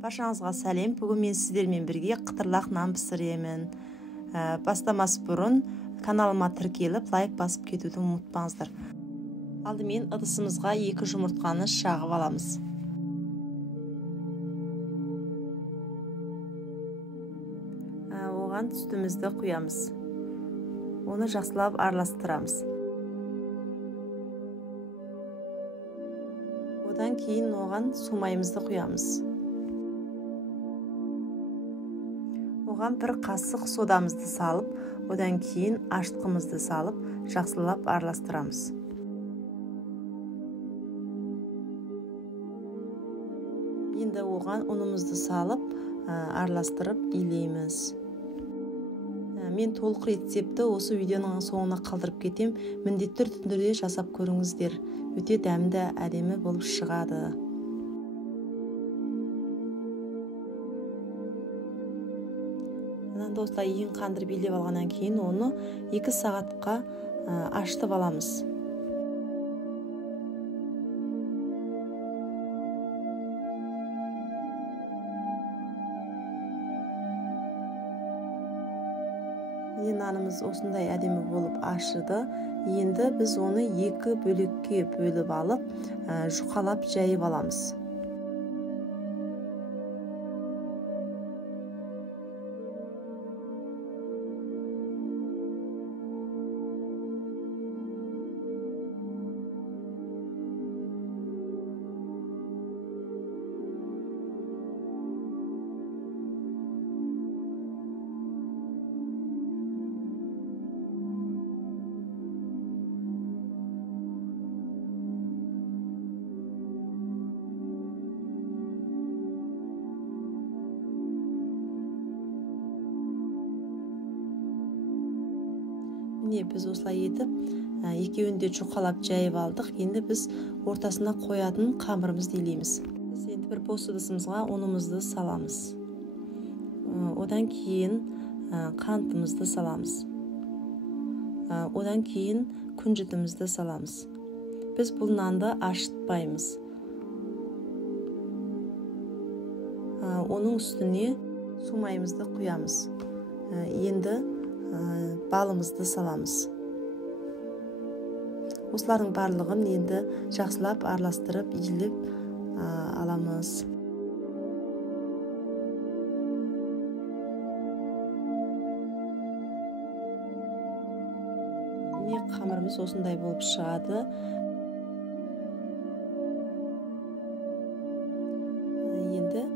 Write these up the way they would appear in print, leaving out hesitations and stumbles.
Баршаңызға сәлем. Бүгін мен сіздермен бірге қытырлақ нан пісіремін. Бастамас бұрын каналыма тіркеліп, лайк басып кетуді ұмытпаңыздар. Алдымен ыдысымызға 2 жұмыртқаны шағып аламыз. Оған сүтімізді құямыз. Оны жақсылап араластырамыз. Одан кейін оған су майымызды құямыз. Оған 1 қасық содамызды салып, одан кейін ашытқымызды салып, жақсылап араластырамыз. Енді оған ұнымызды салып, араластырып илейміз. Мен толық рецепті осы видеоның соңына қалдырып кетем. Міндетті түрде жасап көріңіздер. Өте дәмді, әдемі болып шығады. Осылай ең қандырып илеп алғаннан кейін оны 2 сағатқа ашытып аламыз. Нанымыз осындай әдемі болып ашыды. Енді біз оны 2 бөлікке бөліп алып, жұқалап жайып аламыз. Біз осылай етіп, екеуін де жұқалап жайып алдық. Енді біз ортасына қоятын қамырымызды илейміз. Біз енді бір бос ыдысымызға ұнымызды саламыз. Одан кейін қантымызды саламыз. Одан кейін күнжітімізді саламыз. Біз бұл нанды ашытпаймыз. Оның үстіне су майымызды құямыз. Енді балымызды саламыз. Осылардың барлығын енді жақсылап араластырып, илеп аламыз. Қамырымыз осындай болып шығады. Енді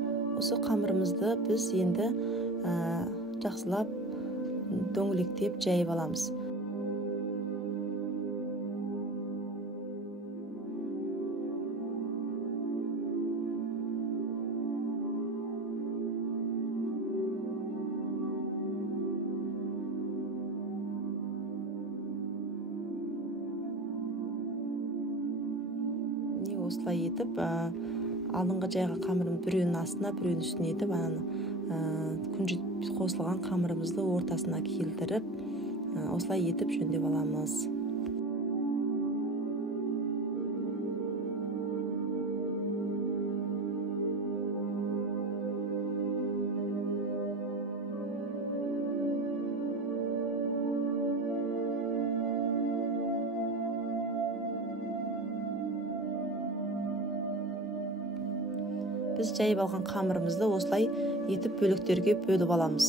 осы қамырымызды біз енді жақсылап дөңгелектеп жайып аламыз. Осылай етіп, алдыңғы жайған қамырын біреуінің астына, біреуінің үстіне етіп, күнжіт қосылған қамырымызды ортасына келтіріп, осылай етіп жөндеп аламыз. Біз жайып алған қамырымызды осылай етіп бөліктерге бөліп аламыз.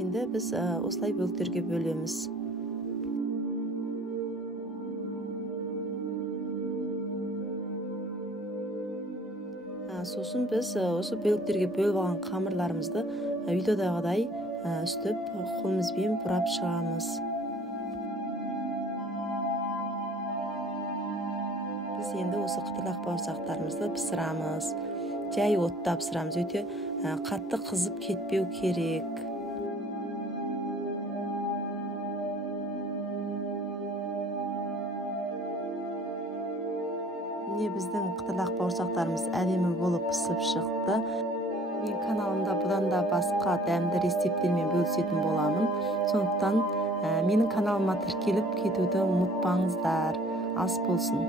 Енді біз осылай бөліктерге бөлеміз. Сосын біз осы бөліктерге бөліп алған қамырларымызды видеодағыдай үстіп қолымызбен бұрап шығамыз. Біз енді осы қытырлақ бауырсақтарымызды пісірамыз. Жай отта пісірамыз. Өте қатты қызып кетпеу керек. Міне біздің қытырлақ бауырсақтарымыз әдемі болып пісіп шықты. Мен каналымда бұдан да басқа дәмді рецепттермен бөлісетін боламын. Сондықтан менің каналыма тіркеліп кетуді ұмытпаңыздар. Ас болсын.